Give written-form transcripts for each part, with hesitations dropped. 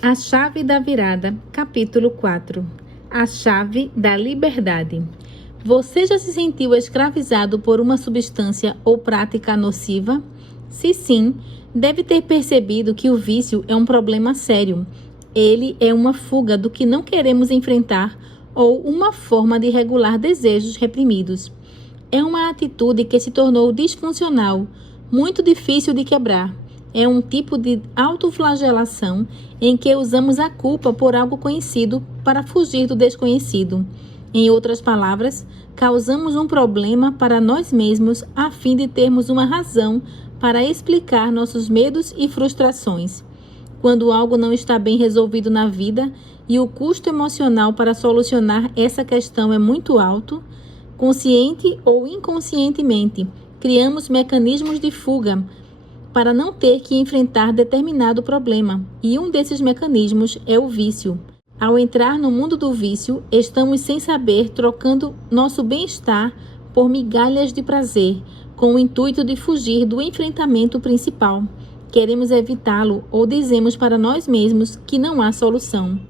A chave da virada, capítulo 4. A chave da liberdade. Você já se sentiu escravizado por uma substância ou prática nociva? Se sim, deve ter percebido que o vício é um problema sério. Ele é uma fuga do que não queremos enfrentar ou uma forma de regular desejos reprimidos. É uma atitude que se tornou disfuncional, muito difícil de quebrar. É um tipo de autoflagelação em que usamos a culpa por algo conhecido para fugir do desconhecido. Em outras palavras, causamos um problema para nós mesmos a fim de termos uma razão para explicar nossos medos e frustrações. Quando algo não está bem resolvido na vida e o custo emocional para solucionar essa questão é muito alto, consciente ou inconscientemente, criamos mecanismos de fuga para não ter que enfrentar determinado problema, e um desses mecanismos é o vício. Ao entrar no mundo do vício, estamos sem saber trocando nosso bem-estar por migalhas de prazer, com o intuito de fugir do enfrentamento principal. Queremos evitá-lo ou dizemos para nós mesmos que não há solução.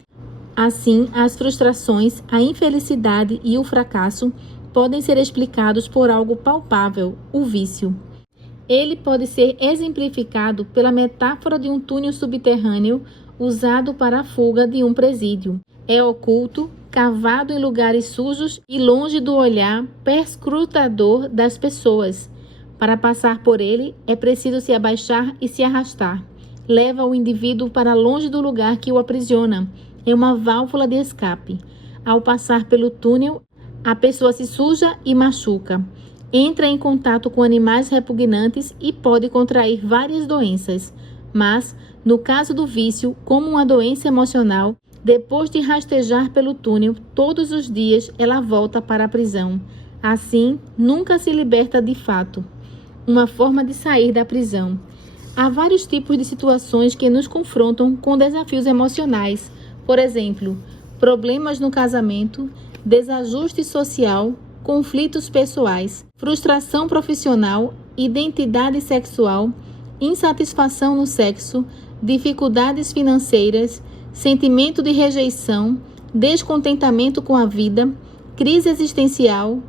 Assim, as frustrações, a infelicidade e o fracasso podem ser explicados por algo palpável, o vício. Ele pode ser exemplificado pela metáfora de um túnel subterrâneo usado para a fuga de um presídio. É oculto, cavado em lugares sujos e longe do olhar perscrutador das pessoas. Para passar por ele, é preciso se abaixar e se arrastar. Leva o indivíduo para longe do lugar que o aprisiona. É uma válvula de escape. Ao passar pelo túnel, a pessoa se suja e machuca. Entra em contato com animais repugnantes e pode contrair várias doenças. Mas, no caso do vício, como uma doença emocional, depois de rastejar pelo túnel todos os dias, ela volta para a prisão. Assim, nunca se liberta de fato. Uma forma de sair da prisão. Há vários tipos de situações que nos confrontam com desafios emocionais. Por exemplo, problemas no casamento, desajuste social, conflitos pessoais, frustração profissional, identidade sexual, insatisfação no sexo, dificuldades financeiras, sentimento de rejeição, descontentamento com a vida, crise existencial,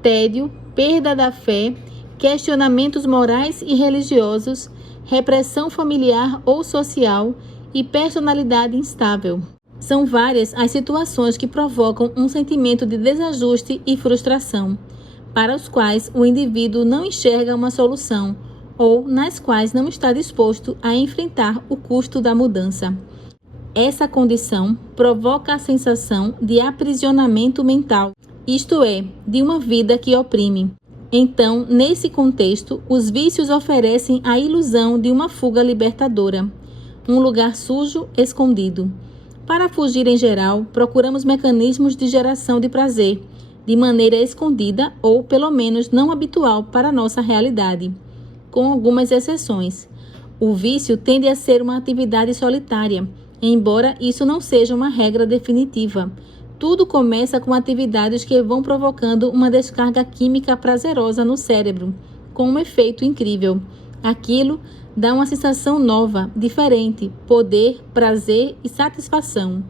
tédio, perda da fé, questionamentos morais e religiosos, repressão familiar ou social e personalidade instável. São várias as situações que provocam um sentimento de desajuste e frustração, para os quais o indivíduo não enxerga uma solução ou nas quais não está disposto a enfrentar o custo da mudança. Essa condição provoca a sensação de aprisionamento mental, isto é, de uma vida que oprime. Então, nesse contexto, os vícios oferecem a ilusão de uma fuga libertadora, um lugar sujo, escondido. Para fugir em geral, procuramos mecanismos de geração de prazer, de maneira escondida ou, pelo menos, não habitual para a nossa realidade, com algumas exceções. O vício tende a ser uma atividade solitária, embora isso não seja uma regra definitiva. Tudo começa com atividades que vão provocando uma descarga química prazerosa no cérebro, com um efeito incrível. Aquilo dá uma sensação nova, diferente, poder, prazer e satisfação.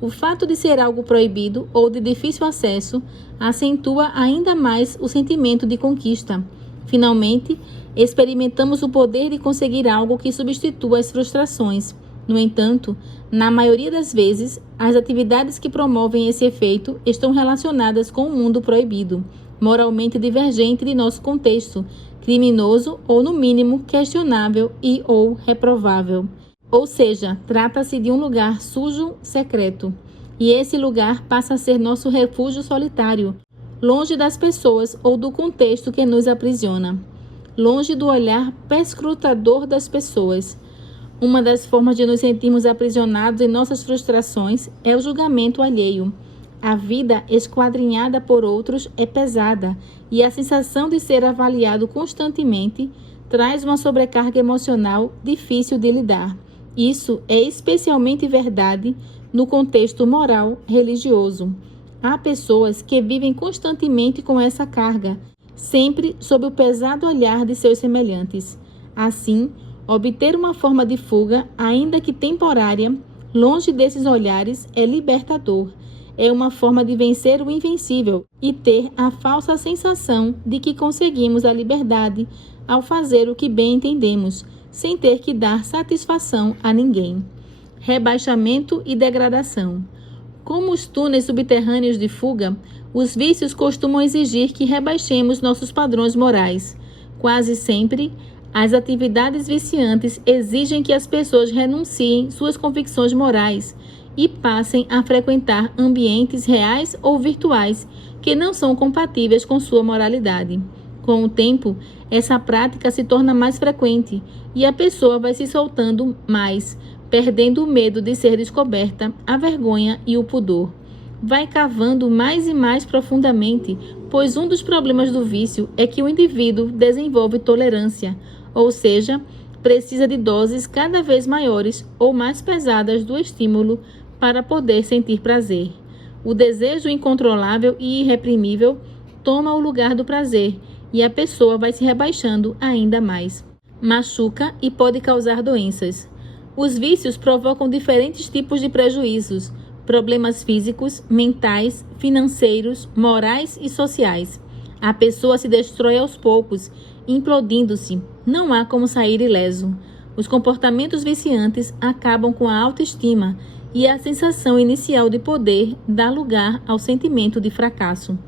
O fato de ser algo proibido ou de difícil acesso acentua ainda mais o sentimento de conquista. Finalmente, experimentamos o poder de conseguir algo que substitua as frustrações. No entanto, na maioria das vezes, as atividades que promovem esse efeito estão relacionadas com o mundo proibido, moralmente divergente de nosso contexto, criminoso ou, no mínimo, questionável e ou reprovável. Ou seja, trata-se de um lugar sujo, secreto. E esse lugar passa a ser nosso refúgio solitário, longe das pessoas ou do contexto que nos aprisiona, longe do olhar perscrutador das pessoas. Uma das formas de nos sentirmos aprisionados em nossas frustrações é o julgamento alheio. A vida esquadrinhada por outros é pesada e a sensação de ser avaliado constantemente traz uma sobrecarga emocional difícil de lidar. Isso é especialmente verdade no contexto moral religioso. Há pessoas que vivem constantemente com essa carga, sempre sob o pesado olhar de seus semelhantes. Assim, obter uma forma de fuga, ainda que temporária, longe desses olhares, é libertador. É uma forma de vencer o invencível e ter a falsa sensação de que conseguimos a liberdade ao fazer o que bem entendemos, sem ter que dar satisfação a ninguém. Rebaixamento e degradação. Como os túneis subterrâneos de fuga, os vícios costumam exigir que rebaixemos nossos padrões morais. Quase sempre, as atividades viciantes exigem que as pessoas renunciem suas convicções morais e passem a frequentar ambientes reais ou virtuais que não são compatíveis com sua moralidade. Com o tempo, essa prática se torna mais frequente e a pessoa vai se soltando mais, perdendo o medo de ser descoberta, a vergonha e o pudor. Vai cavando mais e mais profundamente, pois um dos problemas do vício é que o indivíduo desenvolve tolerância, ou seja, precisa de doses cada vez maiores ou mais pesadas do estímulo para poder sentir prazer. O desejo incontrolável e irreprimível toma o lugar do prazer e a pessoa vai se rebaixando ainda mais. Machuca e pode causar doenças. Os vícios provocam diferentes tipos de prejuízos, problemas físicos, mentais, financeiros, morais e sociais. A pessoa se destrói aos poucos, implodindo-se. Não há como sair ileso. Os comportamentos viciantes acabam com a autoestima e a sensação inicial de poder dá lugar ao sentimento de fracasso.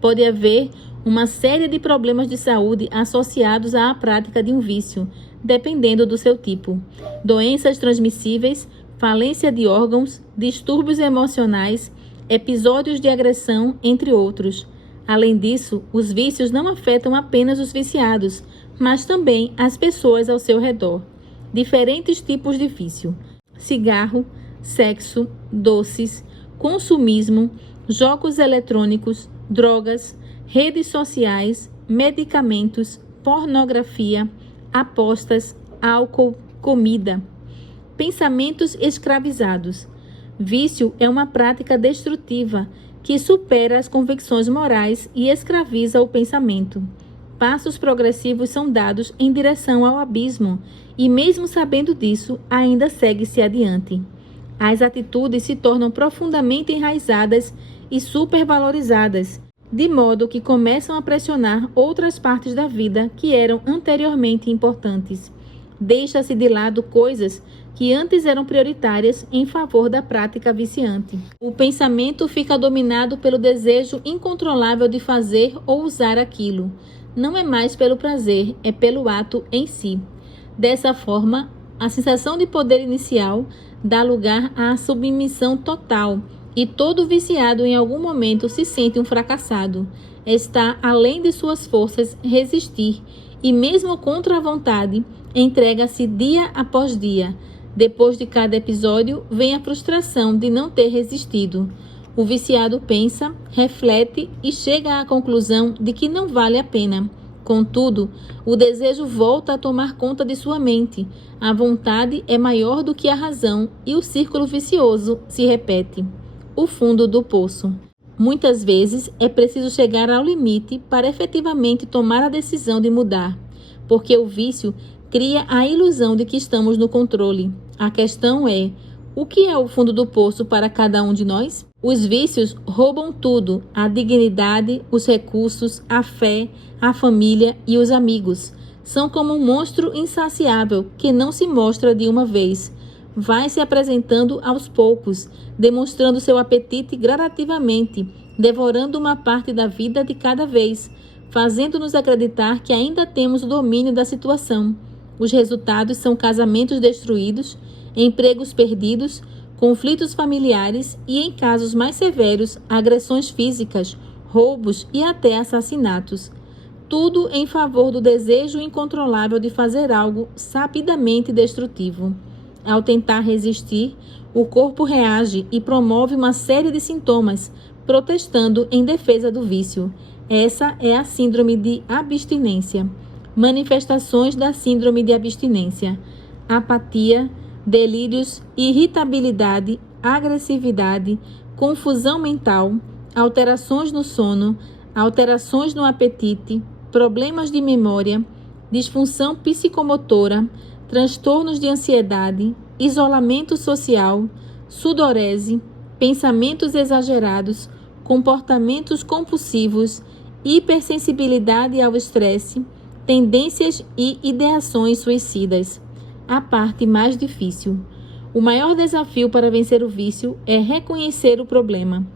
Pode haver uma série de problemas de saúde associados à prática de um vício, dependendo do seu tipo. Doenças transmissíveis, falência de órgãos, distúrbios emocionais, episódios de agressão, entre outros. Além disso, os vícios não afetam apenas os viciados, mas também as pessoas ao seu redor. Diferentes tipos de vício: cigarro, sexo, doces, consumismo, jogos eletrônicos, drogas, redes sociais, medicamentos, pornografia, apostas, álcool, comida. Pensamentos escravizados. Vício é uma prática destrutiva que supera as convicções morais e escraviza o pensamento. Passos progressivos são dados em direção ao abismo e, mesmo sabendo disso, ainda segue-se adiante. As atitudes se tornam profundamente enraizadas e supervalorizadas, de modo que começam a pressionar outras partes da vida que eram anteriormente importantes. Deixa-se de lado coisas que antes eram prioritárias em favor da prática viciante. O pensamento fica dominado pelo desejo incontrolável de fazer ou usar aquilo. Não é mais pelo prazer, é pelo ato em si. Dessa forma, a sensação de poder inicial dá lugar à submissão total, e todo viciado em algum momento se sente um fracassado. Está além de suas forças resistir, e mesmo contra a vontade, entrega-se dia após dia. Depois de cada episódio, vem a frustração de não ter resistido. O viciado pensa, reflete e chega à conclusão de que não vale a pena. Contudo, o desejo volta a tomar conta de sua mente. A vontade é maior do que a razão e o círculo vicioso se repete. O fundo do poço. Muitas vezes é preciso chegar ao limite para efetivamente tomar a decisão de mudar, porque o vício cria a ilusão de que estamos no controle. A questão é: o que é o fundo do poço para cada um de nós? Os vícios roubam tudo: a dignidade, os recursos, a fé, a família e os amigos. São como um monstro insaciável que não se mostra de uma vez. Vai se apresentando aos poucos, demonstrando seu apetite gradativamente, devorando uma parte da vida de cada vez, fazendo-nos acreditar que ainda temos o domínio da situação. Os resultados são casamentos destruídos, empregos perdidos, conflitos familiares e, em casos mais severos, agressões físicas, roubos e até assassinatos. Tudo em favor do desejo incontrolável de fazer algo sapidamente destrutivo. Ao tentar resistir, o corpo reage e promove uma série de sintomas, protestando em defesa do vício. Essa é a síndrome de abstinência. Manifestações da síndrome de abstinência: apatia, delírios, irritabilidade, agressividade, confusão mental, alterações no sono, alterações no apetite, problemas de memória, disfunção psicomotora, transtornos de ansiedade, isolamento social, sudorese, pensamentos exagerados, comportamentos compulsivos, hipersensibilidade ao estresse, tendências e ideações suicidas. A parte mais difícil. O maior desafio para vencer o vício é reconhecer o problema.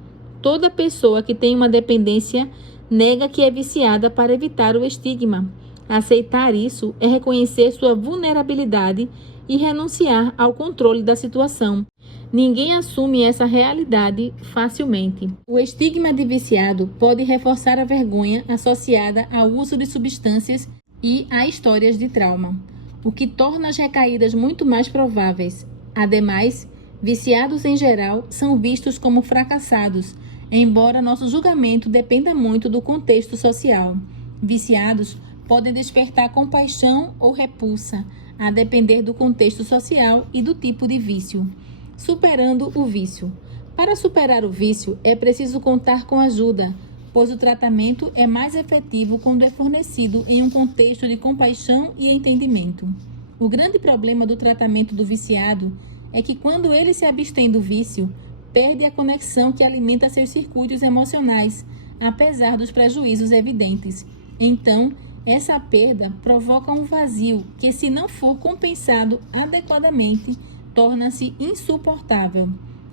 Toda pessoa que tem uma dependência nega que é viciada para evitar o estigma. Aceitar isso é reconhecer sua vulnerabilidade e renunciar ao controle da situação. Ninguém assume essa realidade facilmente. O estigma de viciado pode reforçar a vergonha associada ao uso de substâncias e a histórias de trauma, o que torna as recaídas muito mais prováveis. Ademais, viciados em geral são vistos como fracassados, embora nosso julgamento dependa muito do contexto social. Viciados podem despertar compaixão ou repulsa, a depender do contexto social e do tipo de vício. Superando o vício. Para superar o vício, é preciso contar com ajuda, pois o tratamento é mais efetivo quando é fornecido em um contexto de compaixão e entendimento. O grande problema do tratamento do viciado é que quando ele se abstém do vício, perde a conexão que alimenta seus circuitos emocionais, apesar dos prejuízos evidentes. Então, essa perda provoca um vazio que, se não for compensado adequadamente, torna-se insuportável.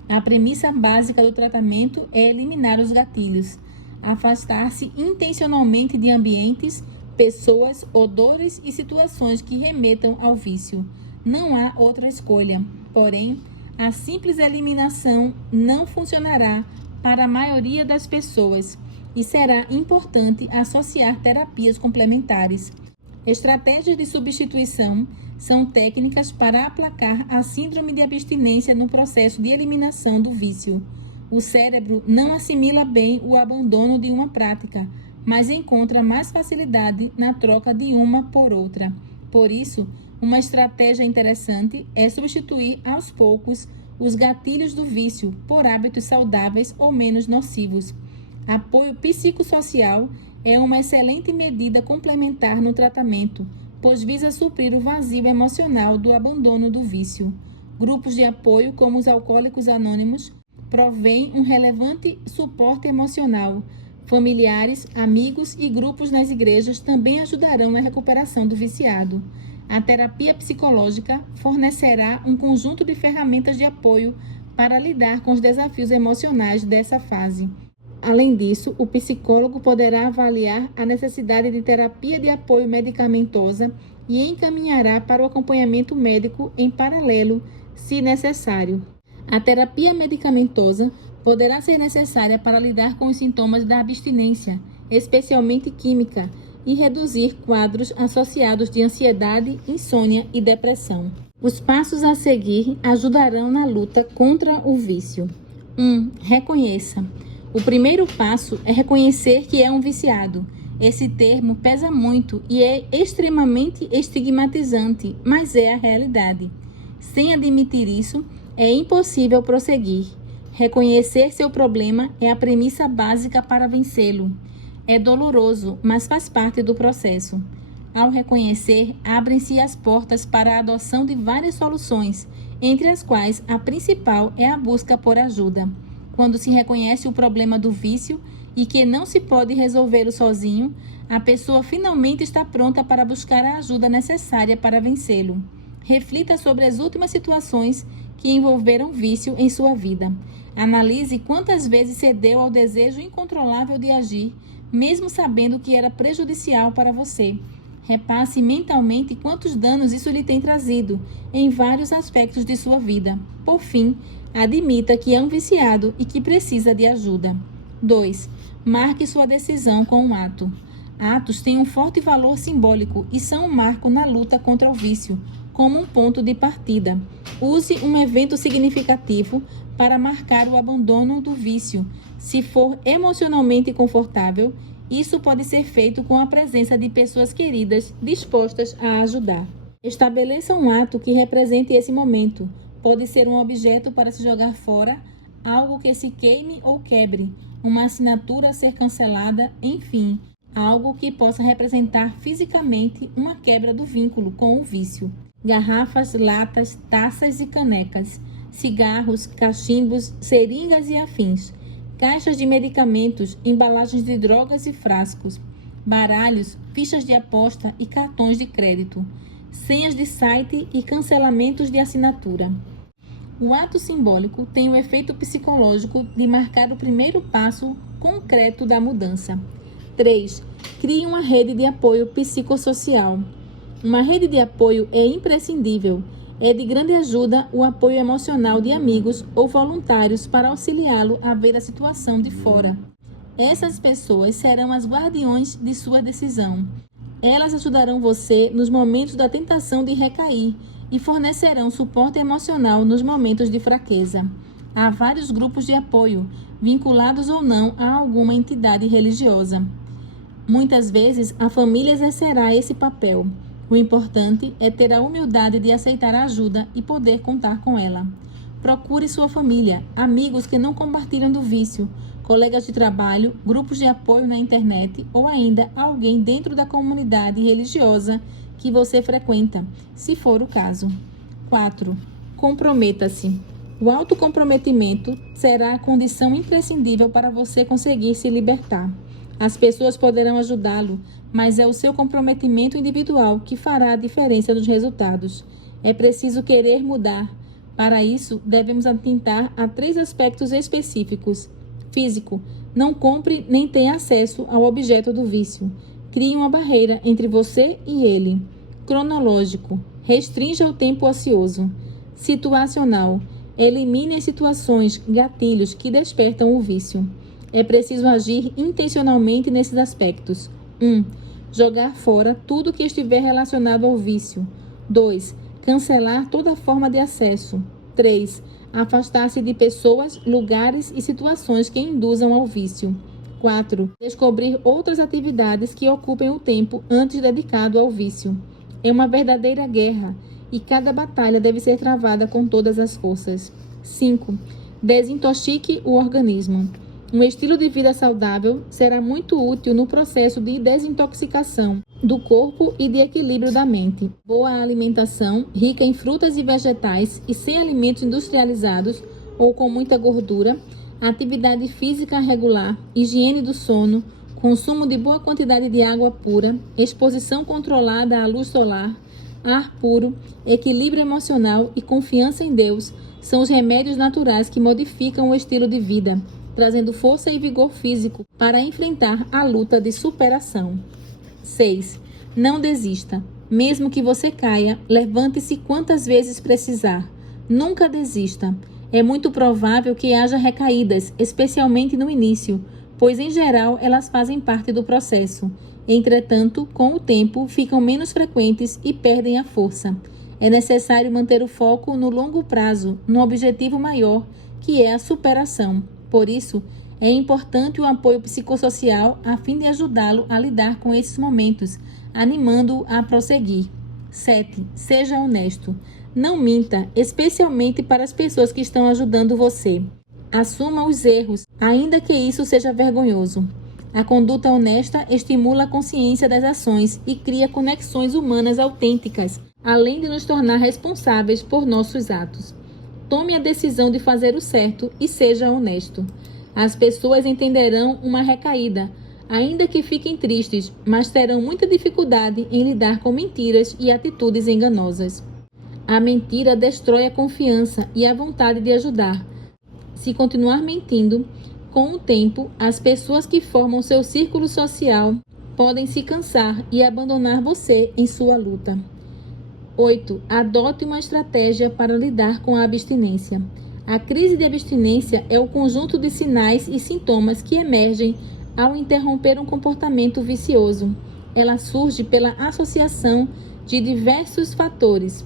A premissa básica do tratamento é eliminar os gatilhos, afastar-se intencionalmente de ambientes, pessoas, odores e situações que remetam ao vício. Não há outra escolha. Porém, a simples eliminação não funcionará para a maioria das pessoas e será importante associar terapias complementares. Estratégias de substituição são técnicas para aplacar a síndrome de abstinência no processo de eliminação do vício. O cérebro não assimila bem o abandono de uma prática, mas encontra mais facilidade na troca de uma por outra. Por isso, uma estratégia interessante é substituir aos poucos os gatilhos do vício por hábitos saudáveis ou menos nocivos. Apoio psicossocial é uma excelente medida complementar no tratamento, pois visa suprir o vazio emocional do abandono do vício. Grupos de apoio, como os Alcoólicos Anônimos, provêm um relevante suporte emocional. Familiares, amigos e grupos nas igrejas também ajudarão na recuperação do viciado. A terapia psicológica fornecerá um conjunto de ferramentas de apoio para lidar com os desafios emocionais dessa fase. Além disso, o psicólogo poderá avaliar a necessidade de terapia de apoio medicamentosa e encaminhará para o acompanhamento médico em paralelo, se necessário. A terapia medicamentosa poderá ser necessária para lidar com os sintomas da abstinência, especialmente química, e reduzir quadros associados de ansiedade, insônia e depressão. Os passos a seguir ajudarão na luta contra o vício. 1. Reconheça. O primeiro passo é reconhecer que é um viciado. Esse termo pesa muito e é extremamente estigmatizante, mas é a realidade. Sem admitir isso, é impossível prosseguir. Reconhecer seu problema é a premissa básica para vencê-lo. É doloroso, mas faz parte do processo. Ao reconhecer, abrem-se as portas para a adoção de várias soluções, entre as quais a principal é a busca por ajuda. Quando se reconhece o problema do vício e que não se pode resolvê-lo sozinho, a pessoa finalmente está pronta para buscar a ajuda necessária para vencê-lo. Reflita sobre as últimas situações que envolveram vício em sua vida. Analise quantas vezes cedeu ao desejo incontrolável de agir, mesmo sabendo que era prejudicial para você. Repasse mentalmente quantos danos isso lhe tem trazido em vários aspectos de sua vida. Por fim, admita que é um viciado e que precisa de ajuda. 2. Marque sua decisão com um ato. Atos têm um forte valor simbólico e são um marco na luta contra o vício, como um ponto de partida. Use um evento significativo para marcar o abandono do vício. Se for emocionalmente confortável, isso pode ser feito com a presença de pessoas queridas dispostas a ajudar. Estabeleça um ato que represente esse momento. Pode ser um objeto para se jogar fora, algo que se queime ou quebre, uma assinatura a ser cancelada, enfim, algo que possa representar fisicamente uma quebra do vínculo com o vício. Garrafas, latas, taças e canecas. cigarros, cachimbos, seringas e afins, caixas de medicamentos, embalagens de drogas e frascos, baralhos, fichas de aposta e cartões de crédito, senhas de site e cancelamentos de assinatura. O ato simbólico tem o efeito psicológico de marcar o primeiro passo concreto da mudança. 3. Crie uma rede de apoio psicossocial. Uma rede de apoio é imprescindível. É de grande ajuda o apoio emocional de amigos ou voluntários para auxiliá-lo a ver a situação de fora. Essas pessoas serão as guardiões de sua decisão. Elas ajudarão você nos momentos da tentação de recair e fornecerão suporte emocional nos momentos de fraqueza. Há vários grupos de apoio, vinculados ou não a alguma entidade religiosa. Muitas vezes, a família exercerá esse papel. O importante é ter a humildade de aceitar a ajuda e poder contar com ela. Procure sua família, amigos que não compartilham do vício, colegas de trabalho, grupos de apoio na internet ou ainda alguém dentro da comunidade religiosa que você frequenta, se for o caso. 4. Comprometa-se. O autocomprometimento será a condição imprescindível para você conseguir se libertar. As pessoas poderão ajudá-lo, mas é o seu comprometimento individual que fará a diferença nos resultados. É preciso querer mudar. Para isso, devemos atentar a 3 aspectos específicos. Físico. Não compre nem tenha acesso ao objeto do vício. Crie uma barreira entre você e ele. Cronológico. Restrinja o tempo ocioso. Situacional. Elimine as situações, gatilhos que despertam o vício. É preciso agir intencionalmente nesses aspectos. 1. Jogar fora tudo que estiver relacionado ao vício. 2. Cancelar toda forma de acesso. 3. Afastar-se de pessoas, lugares e situações que induzam ao vício. 4. Descobrir outras atividades que ocupem o tempo antes dedicado ao vício. É uma verdadeira guerra e cada batalha deve ser travada com todas as forças. 5. Desintoxique o organismo. Um estilo de vida saudável será muito útil no processo de desintoxicação do corpo e de equilíbrio da mente. Boa alimentação, rica em frutas e vegetais e sem alimentos industrializados ou com muita gordura, atividade física regular, higiene do sono, consumo de boa quantidade de água pura, exposição controlada à luz solar, ar puro, equilíbrio emocional e confiança em Deus são os remédios naturais que modificam o estilo de vida, trazendo força e vigor físico para enfrentar a luta de superação. 6. Não desista. Mesmo que você caia, levante-se quantas vezes precisar. Nunca desista. É muito provável que haja recaídas, especialmente no início, pois em geral elas fazem parte do processo. Entretanto, com o tempo, ficam menos frequentes e perdem a força. É necessário manter o foco no longo prazo, no objetivo maior, que é a superação. Por isso, é importante o apoio psicossocial a fim de ajudá-lo a lidar com esses momentos, animando-o a prosseguir. 7. Seja honesto. Não minta, especialmente para as pessoas que estão ajudando você. Assuma os erros, ainda que isso seja vergonhoso. A conduta honesta estimula a consciência das ações e cria conexões humanas autênticas, além de nos tornar responsáveis por nossos atos. Tome a decisão de fazer o certo e seja honesto. As pessoas entenderão uma recaída, ainda que fiquem tristes, mas terão muita dificuldade em lidar com mentiras e atitudes enganosas. A mentira destrói a confiança e a vontade de ajudar. Se continuar mentindo, com o tempo, as pessoas que formam seu círculo social podem se cansar e abandonar você em sua luta. 8. Adote uma estratégia para lidar com a abstinência. A crise de abstinência é o conjunto de sinais e sintomas que emergem ao interromper um comportamento vicioso. Ela surge pela associação de diversos fatores.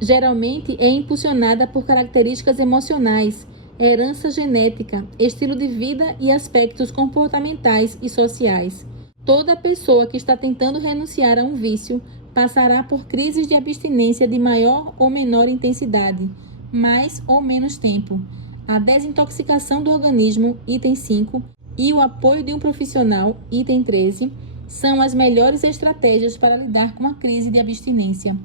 Geralmente é impulsionada por características emocionais, herança genética, estilo de vida e aspectos comportamentais e sociais. Toda pessoa que está tentando renunciar a um vício passará por crises de abstinência de maior ou menor intensidade, mais ou menos tempo. A desintoxicação do organismo, item 5, e o apoio de um profissional, item 13, são as melhores estratégias para lidar com a crise de abstinência.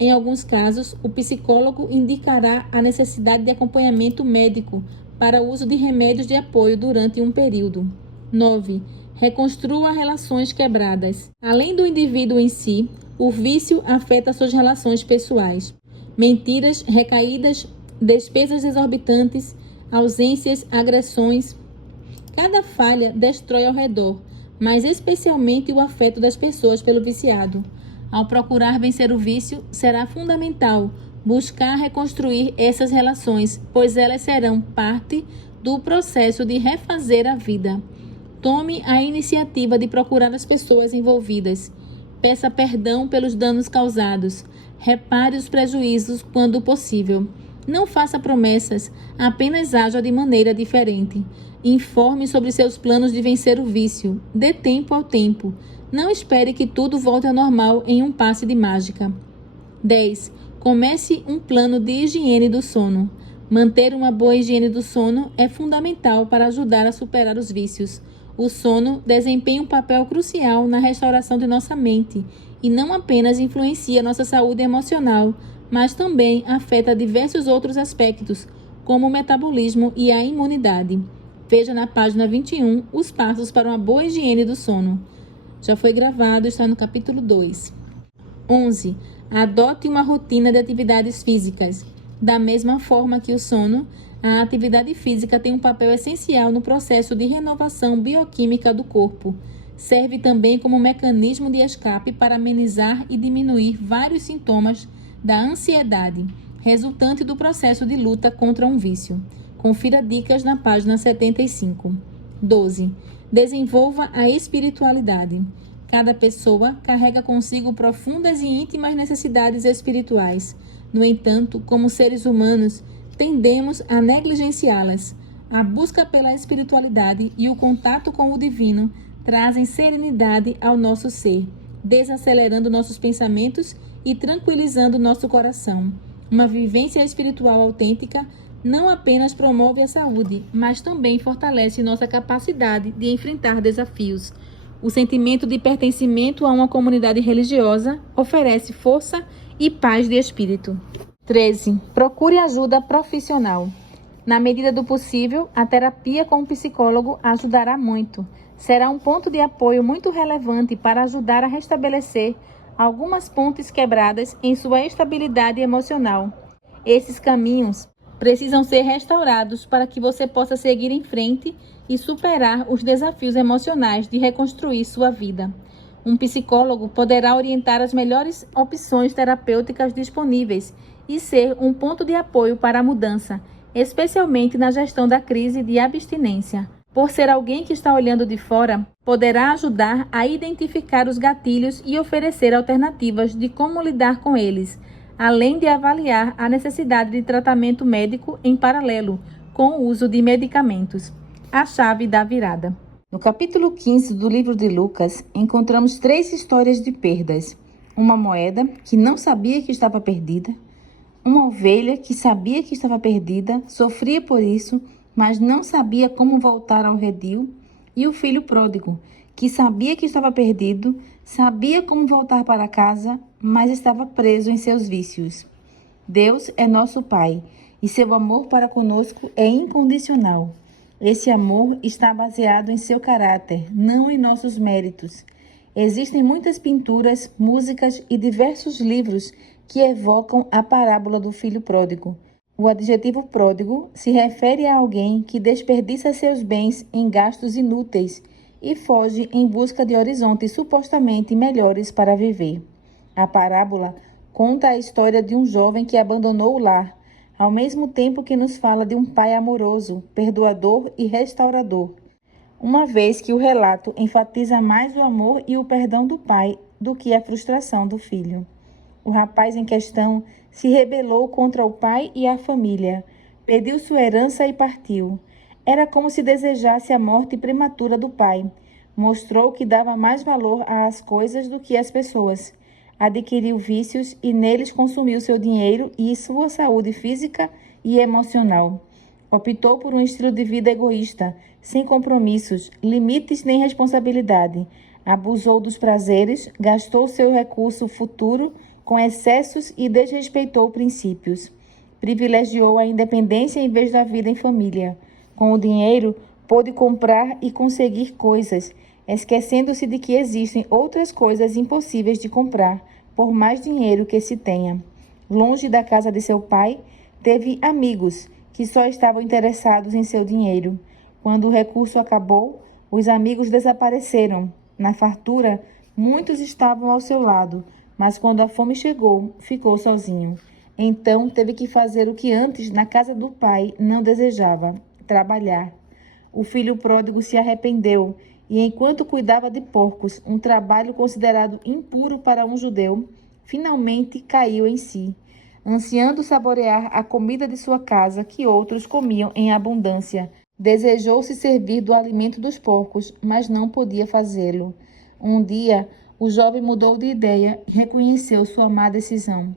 Em alguns casos, o psicólogo indicará a necessidade de acompanhamento médico para o uso de remédios de apoio durante um período. 9. Reconstrua relações quebradas. Além do indivíduo em si, o vício afeta suas relações pessoais. Mentiras, recaídas, despesas exorbitantes, ausências, agressões. Cada falha destrói ao redor, mas especialmente o afeto das pessoas pelo viciado. Ao procurar vencer o vício, será fundamental buscar reconstruir essas relações, pois elas serão parte do processo de refazer a vida. Tome a iniciativa de procurar as pessoas envolvidas. Peça perdão pelos danos causados. Repare os prejuízos quando possível. Não faça promessas, apenas haja de maneira diferente. Informe sobre seus planos de vencer o vício. Dê tempo ao tempo. Não espere que tudo volte ao normal em um passe de mágica. 10. Comece um plano de higiene do sono. Manter uma boa higiene do sono é fundamental para ajudar a superar os vícios. O sono desempenha um papel crucial na restauração de nossa mente e não apenas influencia nossa saúde emocional, mas também afeta diversos outros aspectos, como o metabolismo e a imunidade. Veja na página 21 os passos para uma boa higiene do sono. Já foi gravado, está no capítulo 2. 11. Adote uma rotina de atividades físicas. Da mesma forma que o sono, a atividade física tem um papel essencial no processo de renovação bioquímica do corpo. Serve também como mecanismo de escape para amenizar e diminuir vários sintomas da ansiedade, resultante do processo de luta contra um vício. Confira dicas na página 75. 12. Desenvolva a espiritualidade. Cada pessoa carrega consigo profundas e íntimas necessidades espirituais. No entanto, como seres humanos, tendemos a negligenciá-las. A busca pela espiritualidade e o contato com o divino trazem serenidade ao nosso ser, desacelerando nossos pensamentos e tranquilizando nosso coração. Uma vivência espiritual autêntica não apenas promove a saúde, mas também fortalece nossa capacidade de enfrentar desafios. O sentimento de pertencimento a uma comunidade religiosa oferece força e paz de espírito. 13. Procure ajuda profissional. Na medida do possível, a terapia com o psicólogo ajudará muito. Será um ponto de apoio muito relevante para ajudar a restabelecer algumas pontes quebradas em sua estabilidade emocional. Esses caminhos precisam ser restaurados para que você possa seguir em frente e superar os desafios emocionais de reconstruir sua vida. Um psicólogo poderá orientar as melhores opções terapêuticas disponíveis e ser um ponto de apoio para a mudança, especialmente na gestão da crise de abstinência. Por ser alguém que está olhando de fora, poderá ajudar a identificar os gatilhos e oferecer alternativas de como lidar com eles, além de avaliar a necessidade de tratamento médico em paralelo com o uso de medicamentos. A chave da virada. No capítulo 15 do livro de Lucas, encontramos 3 histórias de perdas. Uma moeda que não sabia que estava perdida, uma ovelha que sabia que estava perdida, sofria por isso, mas não sabia como voltar ao redil, e o filho pródigo, que sabia que estava perdido, sabia como voltar para casa, mas estava preso em seus vícios. Deus é nosso Pai, e seu amor para conosco é incondicional. Esse amor está baseado em seu caráter, não em nossos méritos. Existem muitas pinturas, músicas e diversos livros que evocam a parábola do filho pródigo. O adjetivo pródigo se refere a alguém que desperdiça seus bens em gastos inúteis e foge em busca de horizontes supostamente melhores para viver. A parábola conta a história de um jovem que abandonou o lar, ao mesmo tempo que nos fala de um pai amoroso, perdoador e restaurador, uma vez que o relato enfatiza mais o amor e o perdão do pai do que a frustração do filho. O rapaz em questão se rebelou contra o pai e a família, pediu sua herança e partiu. Era como se desejasse a morte prematura do pai. Mostrou que dava mais valor às coisas do que às pessoas. Adquiriu vícios e neles consumiu seu dinheiro e sua saúde física e emocional. Optou por um estilo de vida egoísta, sem compromissos, limites nem responsabilidade. Abusou dos prazeres, gastou seu recurso futuro com excessos e desrespeitou princípios. Privilegiou a independência em vez da vida em família. Com o dinheiro, pôde comprar e conseguir coisas, esquecendo-se de que existem outras coisas impossíveis de comprar, por mais dinheiro que se tenha. Longe da casa de seu pai, teve amigos que só estavam interessados em seu dinheiro. Quando o recurso acabou, os amigos desapareceram. Na fartura, muitos estavam ao seu lado, mas quando a fome chegou, ficou sozinho. Então teve que fazer o que antes na casa do pai não desejava: trabalhar. O filho pródigo se arrependeu e, enquanto cuidava de porcos, um trabalho considerado impuro para um judeu, finalmente caiu em si. Ansiando saborear a comida de sua casa, que outros comiam em abundância, desejou se servir do alimento dos porcos, mas não podia fazê-lo. Um dia, o jovem mudou de ideia e reconheceu sua má decisão.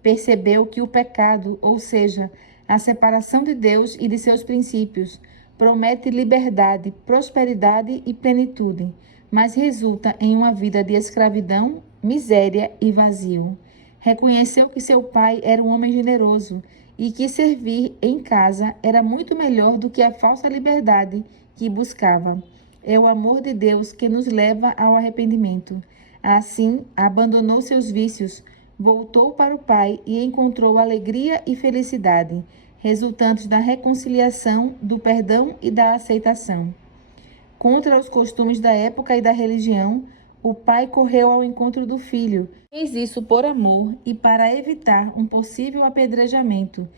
Percebeu que o pecado, ou seja, a separação de Deus e de seus princípios, promete liberdade, prosperidade e plenitude, mas resulta em uma vida de escravidão, miséria e vazio. Reconheceu que seu pai era um homem generoso e que servir em casa era muito melhor do que a falsa liberdade que buscava. É o amor de Deus que nos leva ao arrependimento. Assim, abandonou seus vícios, voltou para o Pai e encontrou alegria e felicidade, resultantes da reconciliação, do perdão e da aceitação. Contra os costumes da época e da religião, o pai correu ao encontro do filho. Fez isso por amor e para evitar um possível apedrejamento,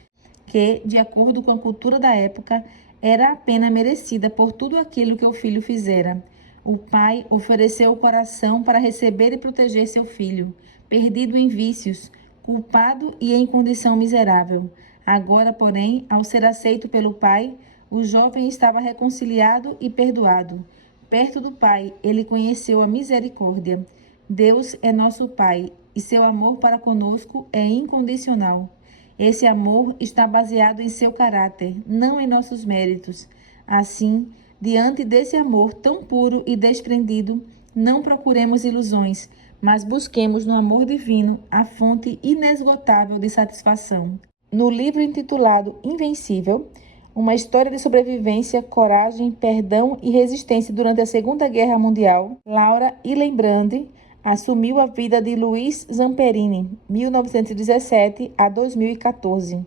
que, de acordo com a cultura da época, era a pena merecida por tudo aquilo que o filho fizera. O pai ofereceu o coração para receber e proteger seu filho, perdido em vícios, culpado e em condição miserável. Agora, porém, ao ser aceito pelo pai, o jovem estava reconciliado e perdoado. Perto do Pai, ele conheceu a misericórdia. Deus é nosso Pai e seu amor para conosco é incondicional. Esse amor está baseado em seu caráter, não em nossos méritos. Assim, diante desse amor tão puro e desprendido, não procuremos ilusões, mas busquemos no amor divino a fonte inesgotável de satisfação. No livro intitulado Invencível, uma história de sobrevivência, coragem, perdão e resistência durante a Segunda Guerra Mundial, Laura Hillenbrand assumiu a vida de Luiz Zamperini, 1917 a 2014.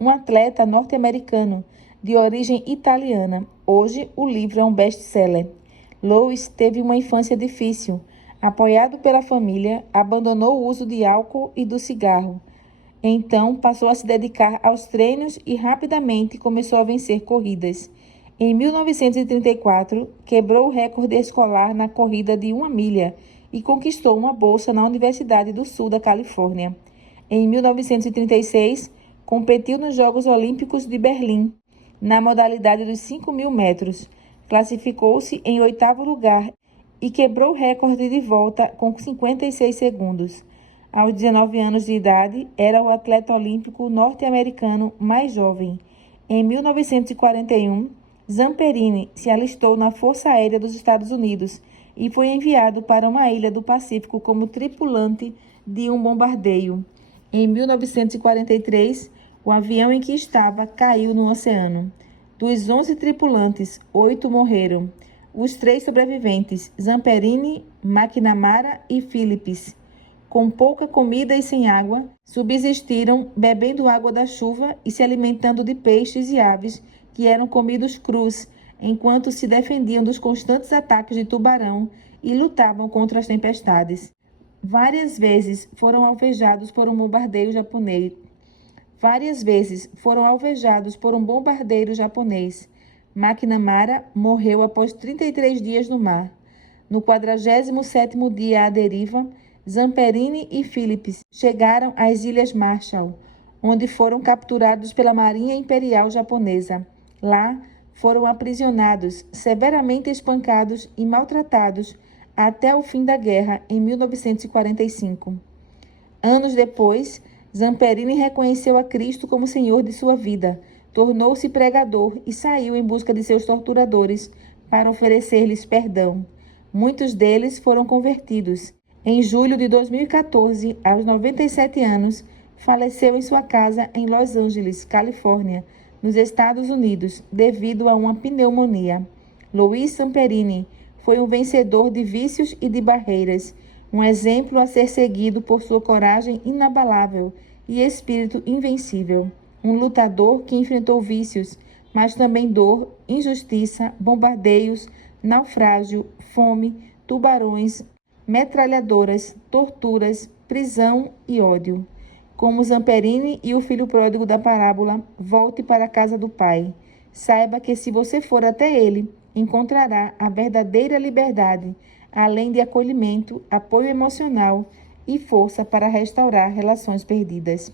Um atleta norte-americano de origem italiana. Hoje, o livro é um best-seller. Louis teve uma infância difícil. Apoiado pela família, abandonou o uso de álcool e do cigarro. Então, passou a se dedicar aos treinos e rapidamente começou a vencer corridas. Em 1934, quebrou o recorde escolar na corrida de 1 milha e conquistou uma bolsa na Universidade do Sul da Califórnia. Em 1936, competiu nos Jogos Olímpicos de Berlim, na modalidade dos 5.000 metros. Classificou-se em 8º lugar e quebrou o recorde de volta com 56 segundos. Aos 19 anos de idade, era o atleta olímpico norte-americano mais jovem. Em 1941, Zamperini se alistou na Força Aérea dos Estados Unidos e foi enviado para uma ilha do Pacífico como tripulante de um bombardeio. Em 1943, o avião em que estava caiu no oceano. Dos 11 tripulantes, 8 morreram. Os 3 sobreviventes, Zamperini, McNamara e Phillips, com pouca comida e sem água, subsistiram bebendo água da chuva e se alimentando de peixes e aves que eram comidos crus, enquanto se defendiam dos constantes ataques de tubarão e lutavam contra as tempestades. Várias vezes foram alvejados por um bombardeiro japonês. McNamara morreu após 33 dias no mar. No 47º dia à deriva, Zamperini e Phillips chegaram às Ilhas Marshall, onde foram capturados pela Marinha Imperial Japonesa. Lá, foram aprisionados, severamente espancados e maltratados até o fim da guerra, em 1945. Anos depois, Zamperini reconheceu a Cristo como Senhor de sua vida, tornou-se pregador e saiu em busca de seus torturadores para oferecer-lhes perdão. Muitos deles foram convertidos. Em julho de 2014, aos 97 anos, faleceu em sua casa em Los Angeles, Califórnia, nos Estados Unidos, devido a uma pneumonia. Luiz Zamperini foi um vencedor de vícios e de barreiras, um exemplo a ser seguido por sua coragem inabalável e espírito invencível. Um lutador que enfrentou vícios, mas também dor, injustiça, bombardeios, naufrágio, fome, tubarões, metralhadoras, torturas, prisão e ódio. Como Zamperini e o filho pródigo da parábola, volte para a casa do Pai. Saiba que se você for até ele, encontrará a verdadeira liberdade, além de acolhimento, apoio emocional e força para restaurar relações perdidas.